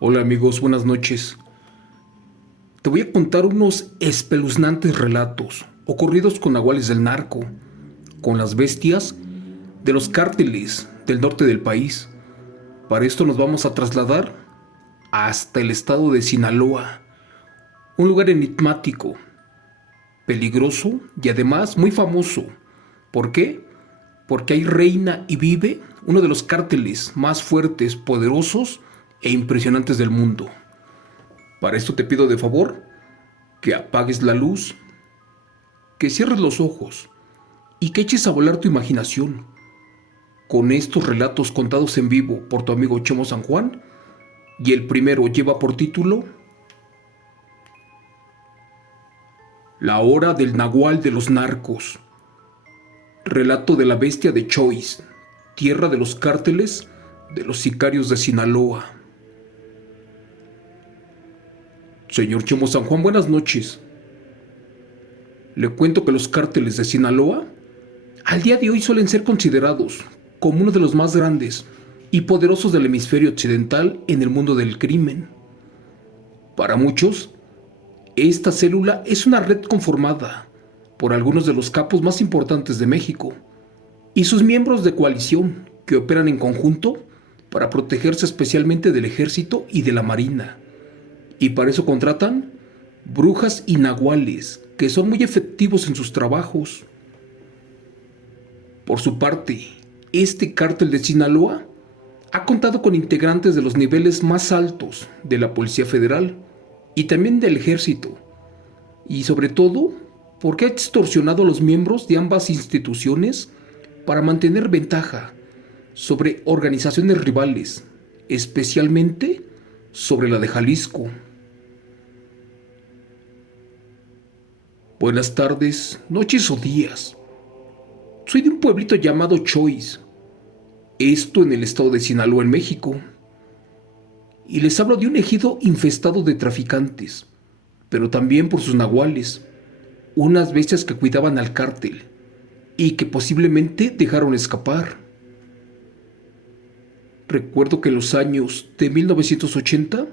Hola amigos, buenas noches. Te voy a contar unos espeluznantes relatos ocurridos con nahuales del narco, con las bestias de los cárteles del norte del país. Para esto nos vamos a trasladar hasta el estado de Sinaloa, un lugar enigmático, peligroso y además muy famoso. ¿Por qué? Porque ahí reina y vive uno de los cárteles más fuertes, poderosos e impresionantes del mundo. Para esto te pido de favor que apagues la luz, que cierres los ojos y que eches a volar tu imaginación con estos relatos contados en vivo por tu amigo Chemo San Juan. Y el primero lleva por título La hora del nahual de los narcos. Relato de la bestia de Choice, tierra de los cárteles de los sicarios de Sinaloa. Señor Chemo San Juan, buenas noches. Le cuento que los cárteles de Sinaloa al día de hoy suelen ser considerados como uno de los más grandes y poderosos del hemisferio occidental en el mundo del crimen. Para muchos, esta célula es una red conformada por algunos de los capos más importantes de México y sus miembros de coalición que operan en conjunto para protegerse especialmente del ejército y de la marina. Y para eso contratan brujas y nahuales que son muy efectivos en sus trabajos. Por su parte, este cártel de Sinaloa ha contado con integrantes de los niveles más altos de la Policía Federal y también del Ejército, y sobre todo porque ha extorsionado a los miembros de ambas instituciones para mantener ventaja sobre organizaciones rivales, especialmente sobre la de Jalisco. Buenas tardes, noches o días. Soy de un pueblito llamado Choice, esto en el estado de Sinaloa, en México. Y les hablo de un ejido infestado de traficantes, pero también por sus nahuales, unas bestias que cuidaban al cártel y que posiblemente dejaron escapar. Recuerdo que en los años de 1980,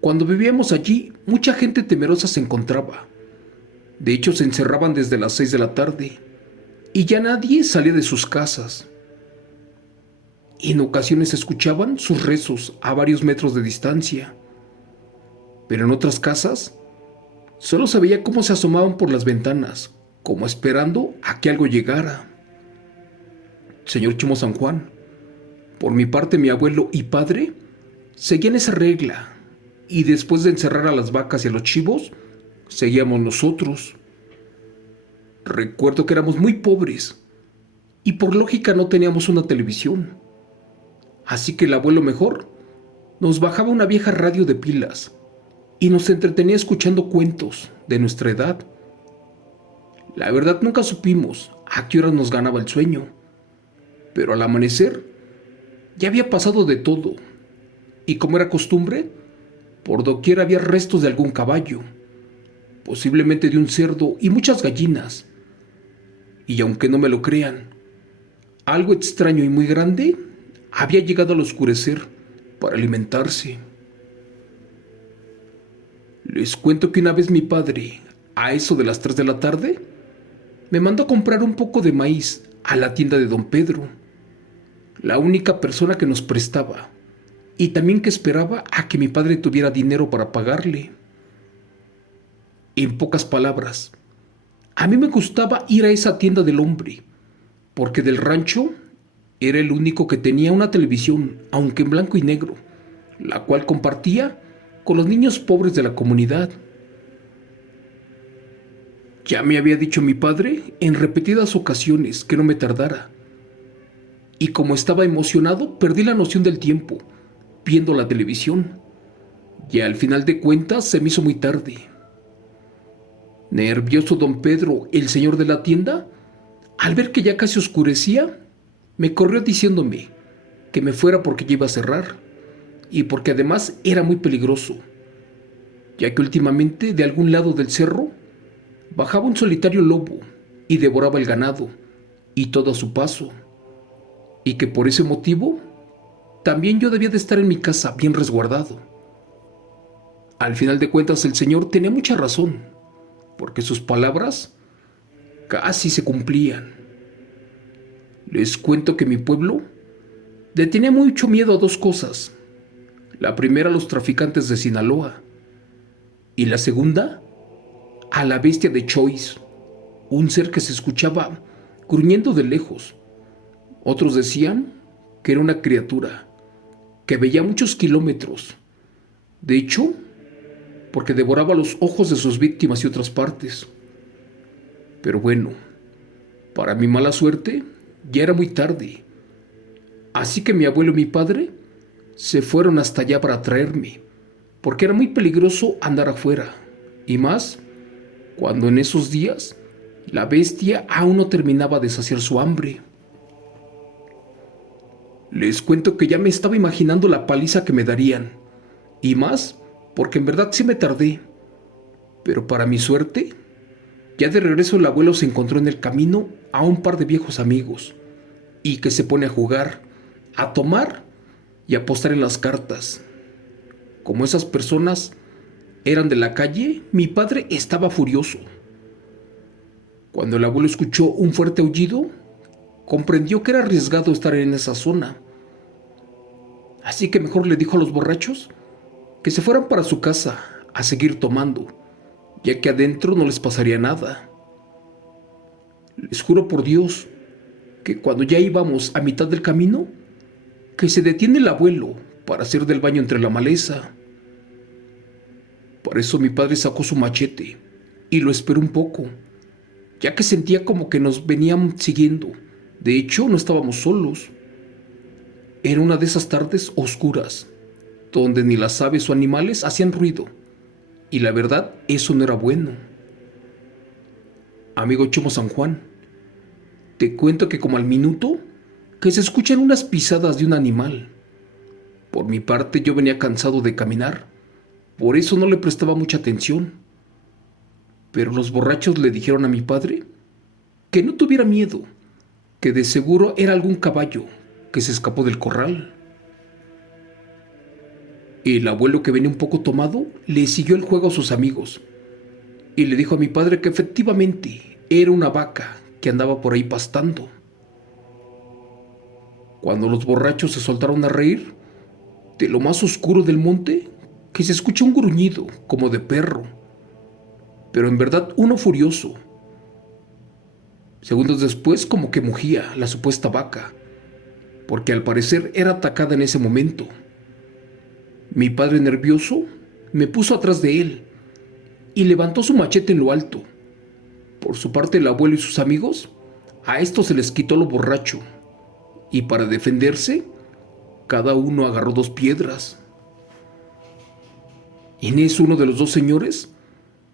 cuando vivíamos allí, mucha gente temerosa se encontraba. De hecho, se encerraban desde las 6 de la tarde y ya nadie salía de sus casas. En ocasiones se escuchaban sus rezos a varios metros de distancia, pero en otras casas solo se veía cómo se asomaban por las ventanas, como esperando a que algo llegara. Señor Chimo San Juan, por mi parte mi abuelo y padre seguían esa regla, y después de encerrar a las vacas y a los chivos, seguíamos nosotros. Recuerdo que éramos muy pobres y por lógica no teníamos una televisión. Así que el abuelo mejor nos bajaba una vieja radio de pilas y nos entretenía escuchando cuentos de nuestra edad. La verdad nunca supimos a qué hora nos ganaba el sueño, pero al amanecer ya había pasado de todo y como era costumbre, por doquier había restos de algún caballo, posiblemente de un cerdo y muchas gallinas. Y aunque no me lo crean, algo extraño y muy grande había llegado al oscurecer para alimentarse. Les cuento que una vez mi padre, a eso de las 3 de la tarde, me mandó a comprar un poco de maíz a la tienda de don Pedro, la única persona que nos prestaba, y también que esperaba a que mi padre tuviera dinero para pagarle. En pocas palabras, a mí me gustaba ir a esa tienda del hombre, porque del rancho era el único que tenía una televisión, aunque en blanco y negro, la cual compartía con los niños pobres de la comunidad. Ya me había dicho mi padre en repetidas ocasiones que no me tardara, y como estaba emocionado, perdí la noción del tiempo, viendo la televisión, y al final de cuentas se me hizo muy tarde. Nervioso don Pedro, el señor de la tienda, al ver que ya casi oscurecía, me corrió diciéndome que me fuera porque ya iba a cerrar y porque además era muy peligroso, ya que últimamente de algún lado del cerro bajaba un solitario lobo y devoraba el ganado y todo a su paso, y que por ese motivo también yo debía de estar en mi casa bien resguardado, Al final de cuentas, el señor tenía mucha razón, porque sus palabras casi se cumplían. Les cuento que mi pueblo le tenía mucho miedo a dos cosas. La primera, a los traficantes de Sinaloa, y la segunda, a la bestia de Choice, un ser que se escuchaba gruñendo de lejos. Otros decían que era una criatura que veía muchos kilómetros. De hecho, porque devoraba los ojos de sus víctimas y otras partes. Pero bueno, para mi mala suerte, ya era muy tarde. Así que mi abuelo y mi padre se fueron hasta allá para traerme, porque era muy peligroso andar afuera, y más cuando en esos días la bestia aún no terminaba de saciar su hambre. Les cuento que ya me estaba imaginando la paliza que me darían, y más porque en verdad sí me tardé. Pero para mi suerte, ya de regreso el abuelo se encontró en el camino a un par de viejos amigos, y que se pone a jugar, a tomar y a apostar en las cartas. Como esas personas eran de la calle, mi padre estaba furioso. Cuando el abuelo escuchó un fuerte aullido, comprendió que era arriesgado estar en esa zona. Así que mejor le dijo a los borrachos que se fueran para su casa a seguir tomando, ya que adentro no les pasaría nada. Les juro por Dios que cuando ya íbamos a mitad del camino, que se detiene el abuelo para hacer del baño entre la maleza. Por eso mi padre sacó su machete y lo esperó un poco, ya que sentía como que nos venían siguiendo. De hecho, no estábamos solos. Era una de esas tardes oscuras, donde ni las aves o animales hacían ruido, y la verdad, eso no era bueno. Amigo Chomo San Juan, te cuento que como al minuto, que se escuchan unas pisadas de un animal. Por mi parte, yo venía cansado de caminar, por eso no le prestaba mucha atención. Pero los borrachos le dijeron a mi padre que no tuviera miedo, que de seguro era algún caballo que se escapó del corral. El abuelo, que venía un poco tomado, le siguió el juego a sus amigos y le dijo a mi padre que efectivamente era una vaca que andaba por ahí pastando. Cuando los borrachos se soltaron a reír, de lo más oscuro del monte, que se escuchó un gruñido como de perro, pero en verdad uno furioso. Segundos después, como que mugía la supuesta vaca, porque al parecer era atacada en ese momento. Mi padre, nervioso, me puso atrás de él y levantó su machete en lo alto. Por su parte, el abuelo y sus amigos, a estos se les quitó lo borracho, y para defenderse, cada uno agarró 2 piedras. Y en eso uno de los dos señores,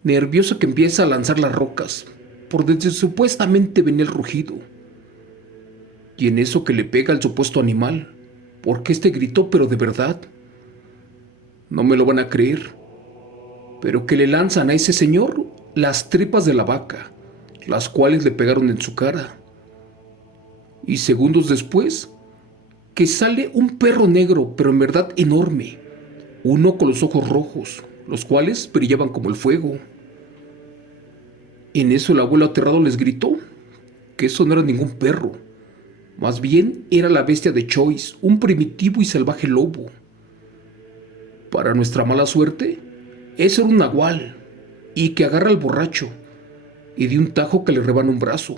nervioso, que empieza a lanzar las rocas por donde supuestamente venía el rugido. Y en eso que le pega al supuesto animal, porque este gritó, pero de verdad. No me lo van a creer, pero que le lanzan a ese señor las tripas de la vaca, las cuales le pegaron en su cara. Y segundos después, que sale un perro negro, pero en verdad enorme, uno con los ojos rojos, los cuales brillaban como el fuego. En eso el abuelo aterrado les gritó que eso no era ningún perro, más bien era la bestia de Choice, un primitivo y salvaje lobo. Para nuestra mala suerte, ese era un nahual, y que agarra al borracho, y de un tajo que le rebana un brazo,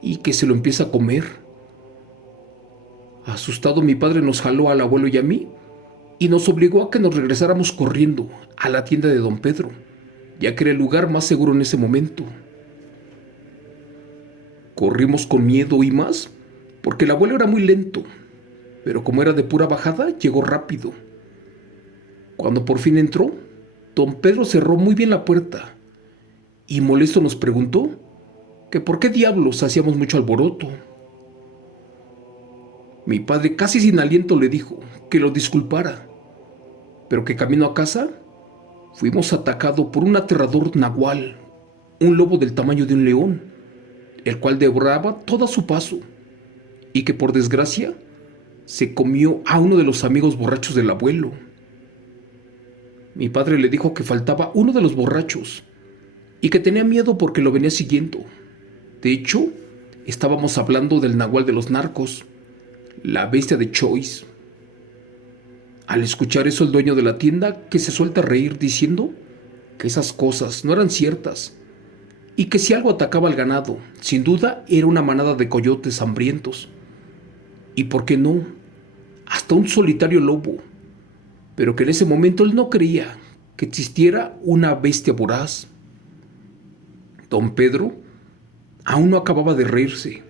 y que se lo empieza a comer. Asustado, mi padre nos jaló al abuelo y a mí, y nos obligó a que nos regresáramos corriendo a la tienda de don Pedro, ya que era el lugar más seguro en ese momento. Corrimos con miedo y más, porque el abuelo era muy lento, pero como era de pura bajada, llegó rápido. Cuando por fin entró, don Pedro cerró muy bien la puerta y molesto nos preguntó que por qué diablos hacíamos mucho alboroto. Mi padre, casi sin aliento, le dijo que lo disculpara, pero que camino a casa fuimos atacados por un aterrador nahual, un lobo del tamaño de un león, el cual devoraba todo a su paso, y que por desgracia se comió a uno de los amigos borrachos del abuelo. mi padre le dijo que faltaba uno de los borrachos y que tenía miedo porque lo venía siguiendo. De hecho, estábamos hablando del nahual de los narcos, la bestia de Choice. Al escuchar eso, el dueño de la tienda que se suelta a reír diciendo que esas cosas no eran ciertas y que si algo atacaba al ganado, sin duda era una manada de coyotes hambrientos. Y por qué no, hasta un solitario lobo, pero que en ese momento él no creía que existiera una bestia voraz. Don Pedro aún no acababa de reírse,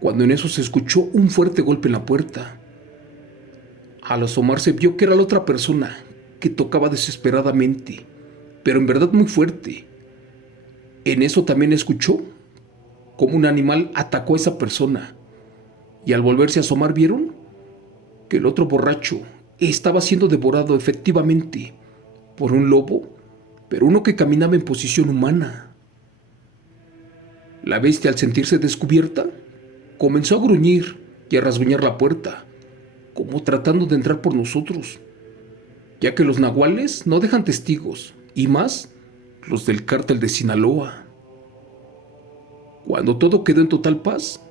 cuando en eso se escuchó un fuerte golpe en la puerta. Al asomarse vio que era la otra persona, que tocaba desesperadamente, pero en verdad muy fuerte. En eso también escuchó cómo un animal atacó a esa persona, y al volverse a asomar vieron que el otro borracho estaba siendo devorado efectivamente por un lobo, pero uno que caminaba en posición humana. La bestia, al sentirse descubierta, comenzó a gruñir y a rasguñar la puerta, como tratando de entrar por nosotros, ya que los nahuales no dejan testigos, y más los del cártel de Sinaloa. Cuando todo quedó en total paz,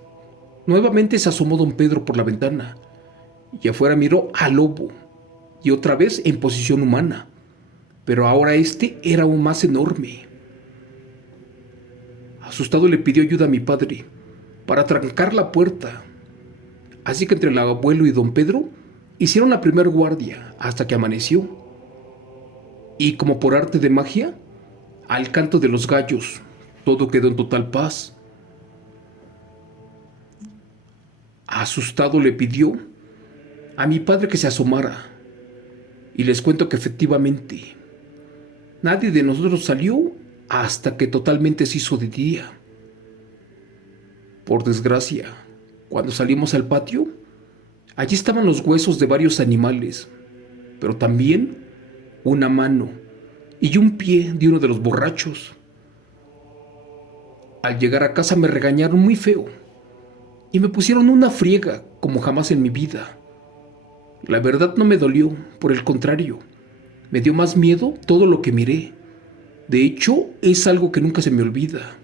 nuevamente se asomó don Pedro por la ventana y afuera miró al lobo, y otra vez en posición humana, pero ahora este era aún más enorme. Asustado le pidió ayuda a mi padre para trancar la puerta, así que entre el abuelo y don Pedro hicieron la primera guardia hasta que amaneció. Y como por arte de magia, al canto de los gallos, todo quedó en total paz. Asustado le pidió a mi padre que se asomara, y les cuento que efectivamente nadie de nosotros salió hasta que totalmente se hizo de día. Por desgracia, cuando salimos al patio, allí estaban los huesos de varios animales, pero también una mano y un pie de uno de los borrachos. Al llegar a casa me regañaron muy feo y me pusieron una friega como jamás en mi vida. La verdad no me dolió, por el contrario, me dio más miedo todo lo que miré. De hecho, es algo que nunca se me olvida.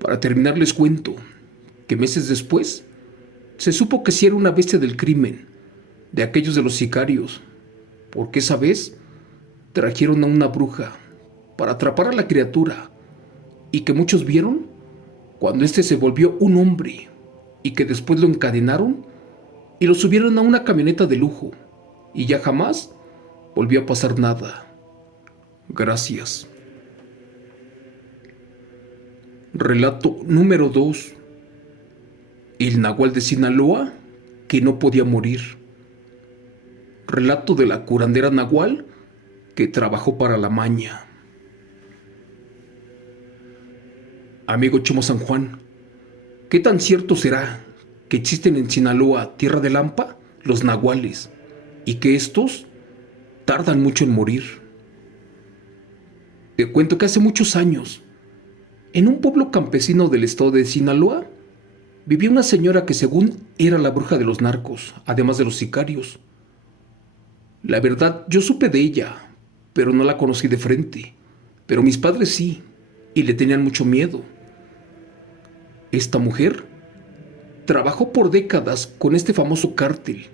Para terminar les cuento que meses después se supo que sí era una bestia del crimen, de aquellos de los sicarios, porque esa vez trajeron a una bruja para atrapar a la criatura, y que muchos vieron cuando éste se volvió un hombre, y que después lo encadenaron y lo subieron a una camioneta de lujo, y ya jamás volvió a pasar nada. Gracias. Relato número 2. El nahual de Sinaloa que no podía morir. Relato de la curandera nahual que trabajó para la maña. Amigo Chimo San Juan, ¿qué tan cierto será que existen en Sinaloa, tierra de Lampa, los nahuales, y que estos tardan mucho en morir? Te cuento que hace muchos años, en un pueblo campesino del estado de Sinaloa, vivía una señora que según era la bruja de los narcos, además de los sicarios. La verdad, yo supe de ella, pero no la conocí de frente. Pero mis padres sí, y le tenían mucho miedo. Esta mujer trabajó por décadas con este famoso cártel.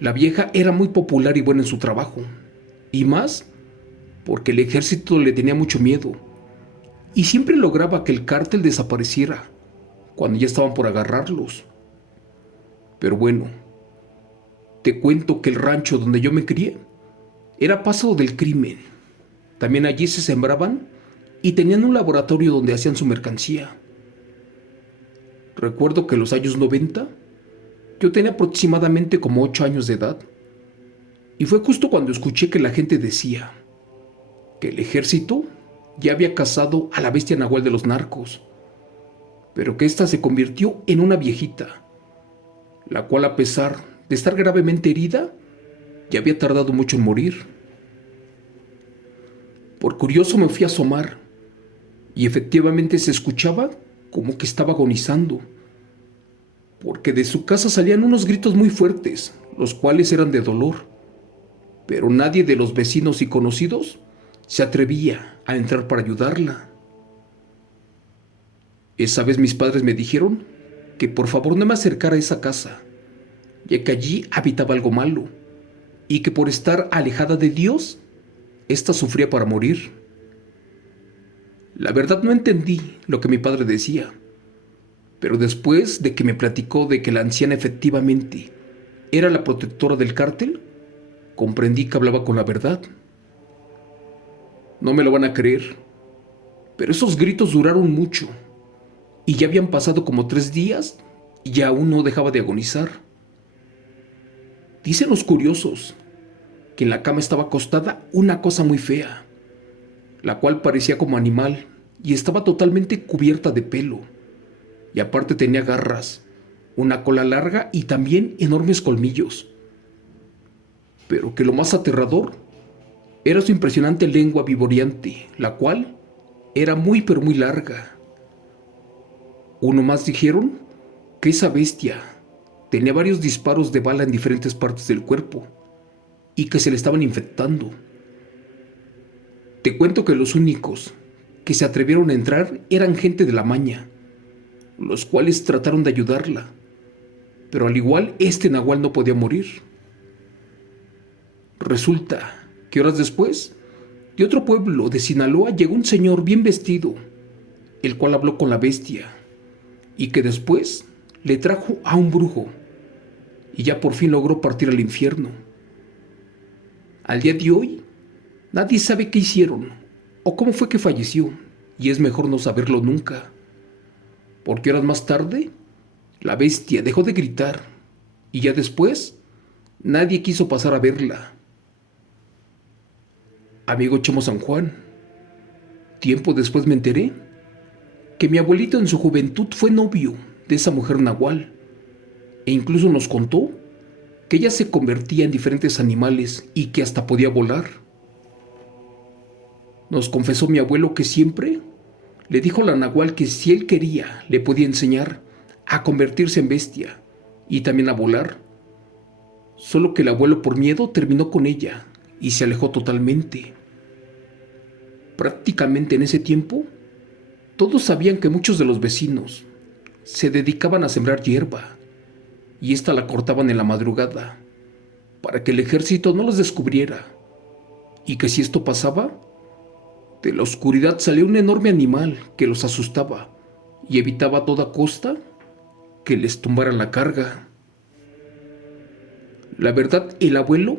La vieja era muy popular y buena en su trabajo, y más porque el ejército le tenía mucho miedo, y siempre lograba que el cártel desapareciera cuando ya estaban por agarrarlos. Pero bueno, te cuento que el rancho donde yo me crié era paso del crimen. También allí se sembraban y tenían un laboratorio donde hacían su mercancía. Recuerdo que en los años 90 yo tenía aproximadamente como 8 años de edad, y fue justo cuando escuché que la gente decía que el ejército ya había cazado a la bestia nahual de los narcos, pero que ésta se convirtió en una viejita, la cual, a pesar de estar gravemente herida, ya había tardado mucho en morir. Por curioso me fui a asomar, y efectivamente se escuchaba como que estaba agonizando, porque de su casa salían unos gritos muy fuertes, los cuales eran de dolor. pero nadie de los vecinos y conocidos se atrevía a entrar para ayudarla. Esa vez mis padres me dijeron que por favor no me acercara a esa casa, ya que allí habitaba algo malo, y que por estar alejada de Dios, ésta sufría para morir. La verdad no entendí lo que mi padre decía, pero después de que me platicó de que la anciana efectivamente era la protectora del cártel, comprendí que hablaba con la verdad. No me lo van a creer, pero esos gritos duraron mucho, y ya habían pasado como 3 días y aún no dejaba de agonizar. Dicen los curiosos que en la cama estaba acostada una cosa muy fea, la cual parecía como animal y estaba totalmente cubierta de pelo, y aparte tenía garras, una cola larga y también enormes colmillos. Pero que lo más aterrador era su impresionante lengua vivoreante, la cual era muy pero muy larga. Uno más dijeron que esa bestia tenía varios disparos de bala en diferentes partes del cuerpo y que se le estaban infectando. Te cuento que los únicos que se atrevieron a entrar eran gente de la maña, los cuales trataron de ayudarla, pero al igual este nahual no podía morir. Resulta que horas después, de otro pueblo de Sinaloa llegó un señor bien vestido, el cual habló con la bestia y que después le trajo a un brujo y ya por fin logró partir al infierno. Al día de hoy, nadie sabe qué hicieron o cómo fue que falleció, y es mejor no saberlo nunca, porque horas más tarde, la bestia dejó de gritar y ya después, nadie quiso pasar a verla. Amigo Chemo San Juan, tiempo después me enteré que mi abuelito en su juventud fue novio de esa mujer nahual, e incluso nos contó que ella se convertía en diferentes animales y que hasta podía volar. Nos confesó mi abuelo que siempre le dijo a la nahual que si él quería le podía enseñar a convertirse en bestia y también a volar, solo que el abuelo por miedo terminó con ella y se alejó totalmente. Prácticamente en ese tiempo, todos sabían que muchos de los vecinos se dedicaban a sembrar hierba y esta la cortaban en la madrugada para que el ejército no los descubriera, y que si esto pasaba, de la oscuridad salía un enorme animal que los asustaba y evitaba a toda costa que les tumbaran la carga. La verdad, el abuelo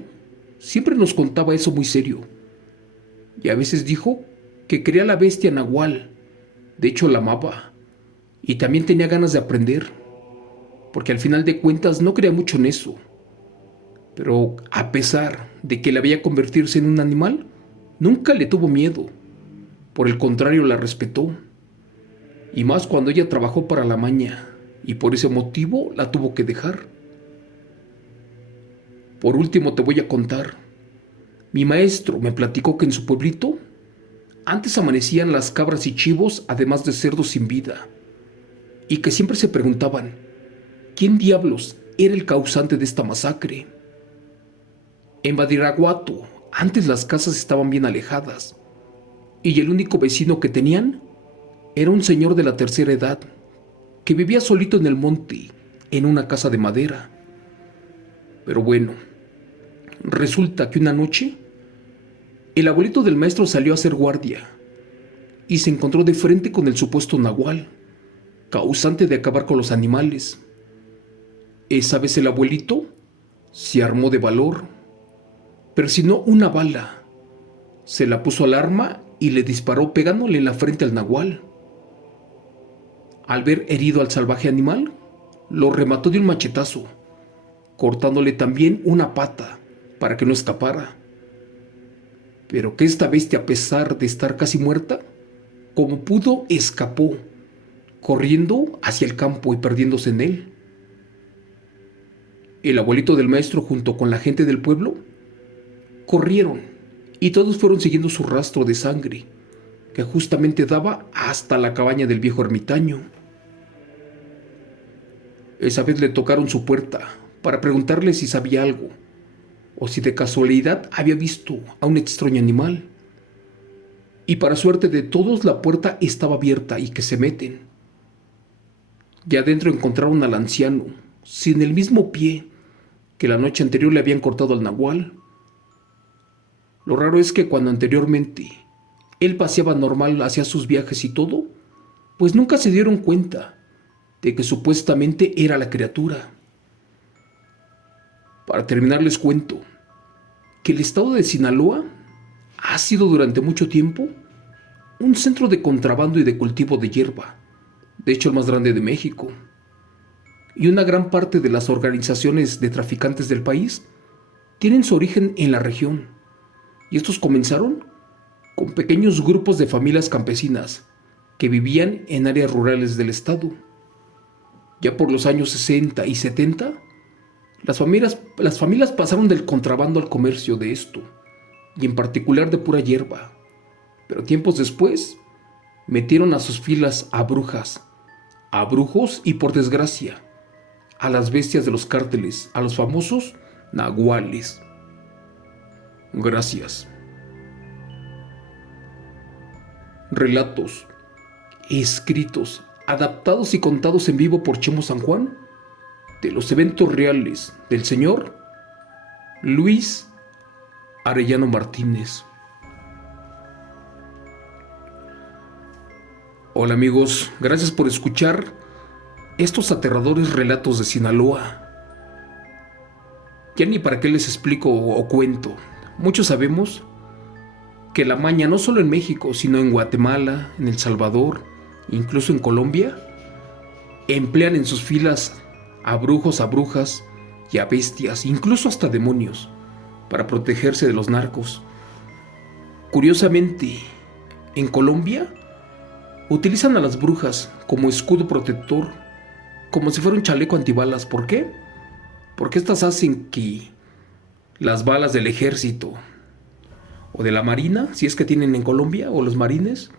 siempre nos contaba eso muy serio, y a veces dijo que quería a la bestia nahual. De hecho, la amaba y también tenía ganas de aprender, porque al final de cuentas no creía mucho en eso. Pero a pesar de que la veía convertirse en un animal, nunca le tuvo miedo. Por el contrario, la respetó. Y más cuando ella trabajó para la maña, y por ese motivo la tuvo que dejar. Por último te voy a contar. Mi maestro me platicó que en su pueblito antes amanecían las cabras y chivos, además de cerdos sin vida, y que siempre se preguntaban, ¿quién diablos era el causante de esta masacre? En Badiraguato, antes las casas estaban bien alejadas, y el único vecino que tenían era un señor de la tercera edad, que vivía solito en el monte, en una casa de madera. Pero bueno, resulta que una noche, el abuelito del maestro salió a hacer guardia, y se encontró de frente con el supuesto nahual, causante de acabar con los animales. Esa vez el abuelito se armó de valor, persinó una bala, se la puso al arma y le disparó pegándole en la frente al nahual. Al ver herido al salvaje animal, lo remató de un machetazo, cortándole también una pata para que no escapara. Pero que esta bestia, a pesar de estar casi muerta, como pudo, escapó, corriendo hacia el campo y perdiéndose en él. El abuelito del maestro junto con la gente del pueblo corrieron y todos fueron siguiendo su rastro de sangre, que justamente daba hasta la cabaña del viejo ermitaño. Esa vez le tocaron su puerta para preguntarle si sabía algo, o si de casualidad había visto a un extraño animal. Y para suerte de todos, la puerta estaba abierta y que se meten. Ya adentro encontraron al anciano, sin el mismo pie que la noche anterior le habían cortado al nahual. Lo raro es que cuando anteriormente él paseaba normal, hacía sus viajes y todo, pues nunca se dieron cuenta de que supuestamente era la criatura. Para terminar les cuento que el estado de Sinaloa ha sido durante mucho tiempo un centro de contrabando y de cultivo de hierba, de hecho el más grande de México. Y una gran parte de las organizaciones de traficantes del país tienen su origen en la región. Y estos comenzaron con pequeños grupos de familias campesinas que vivían en áreas rurales del estado. Ya por los años 60 y 70, las familias pasaron del contrabando al comercio de esto, y en particular de pura hierba. Pero tiempos después, metieron a sus filas a brujas, a brujos y, por desgracia, a las bestias de los cárteles, a los famosos nahuales. Gracias. Relatos, escritos, adaptados y contados en vivo por Chemo San Juan, de los eventos reales del señor Luis Arellano Martínez. Hola amigos, gracias por escuchar estos aterradores relatos de Sinaloa. Ya ni para qué les explico o cuento. Muchos sabemos que la maña, no solo en México, sino en Guatemala, en El Salvador, incluso en Colombia, emplean en sus filas a brujos, a brujas y a bestias, incluso hasta demonios, para protegerse de los narcos. Curiosamente, en Colombia, utilizan a las brujas como escudo protector, como si fuera un chaleco antibalas. ¿Por qué? Porque estas hacen que las balas del ejército o de la marina, si es que tienen en Colombia, o los marines,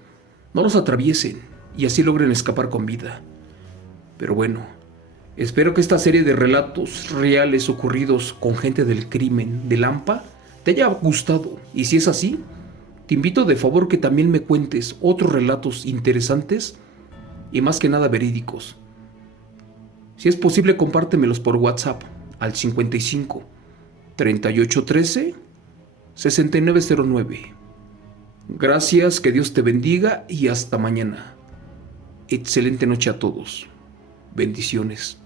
no los atraviesen y así logren escapar con vida. Pero bueno, espero que esta serie de relatos reales ocurridos con gente del crimen de Lampa te haya gustado, y si es así, te invito de favor que también me cuentes otros relatos interesantes y más que nada verídicos. Si es posible, compártemelos por WhatsApp al 55 3813 6909. Gracias, que Dios te bendiga y hasta mañana. Excelente noche a todos. Bendiciones.